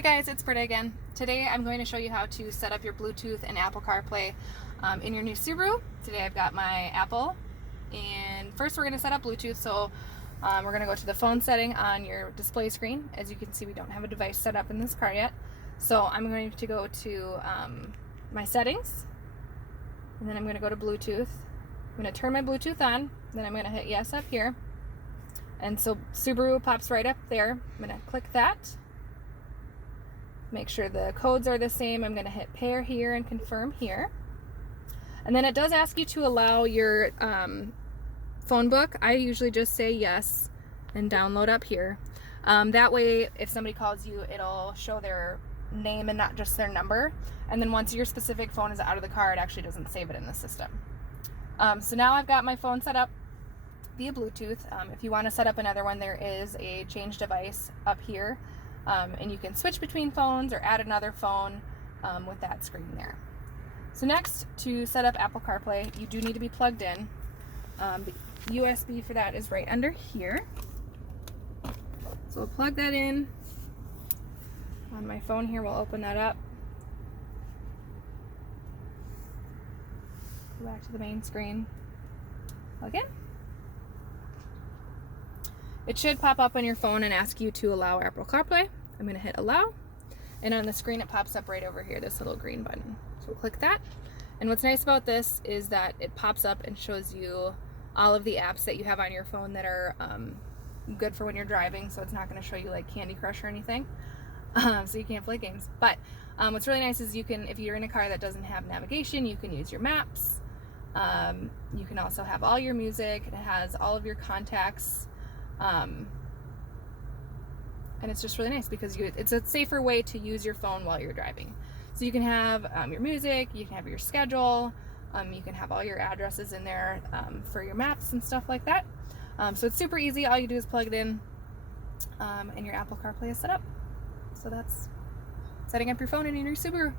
Hi guys, it's Britta again. Today I'm going to show you how to set up your Bluetooth and Apple CarPlay in your new Subaru. Today I've got my Apple, and first we're going to set up Bluetooth. So we're going to go to the phone setting on your display screen. As you can see, we don't have a device set up in this car yet. So I'm going to go to my settings, and then I'm going to go to Bluetooth. I'm going to turn my Bluetooth on, then I'm going to hit yes up here. And so Subaru pops right up there. I'm going to click that. Make sure the codes are the same. I'm going to hit pair here and confirm here. And then it does ask you to allow your phone book. I usually just say yes and download up here. That way, if somebody calls you, it'll show their name and not just their number. And then once your specific phone is out of the car, it actually doesn't save it in the system. So now I've got my phone set up via Bluetooth. If you want to set up another one, there is a change device up here. And you can switch between phones or add another phone with that screen there. So next, to set up Apple CarPlay, you do need to be plugged in. The USB for that is right under here. So we'll plug that in. On my phone here, we'll open that up. Go back to the main screen. Plug in. It should pop up on your phone and ask you to allow Apple CarPlay. I'm going to hit allow, and on the screen it pops up right over here, this little green button. So we'll click that. And what's nice about this is that it pops up and shows you all of the apps that you have on your phone that are good for when you're driving. So it's not going to show you like Candy Crush or anything, so you can't play games. But what's really nice is you can, if you're in a car that doesn't have navigation, you can use your maps. You can also have all your music. It has all of your contacts. And it's just really nice because it's a safer way to use your phone while you're driving. So you can have your music, you can have your schedule, you can have all your addresses in there for your maps and stuff like that. So it's super easy. All you do is plug it in, and your Apple CarPlay is set up. So that's setting up your phone in your new Subaru.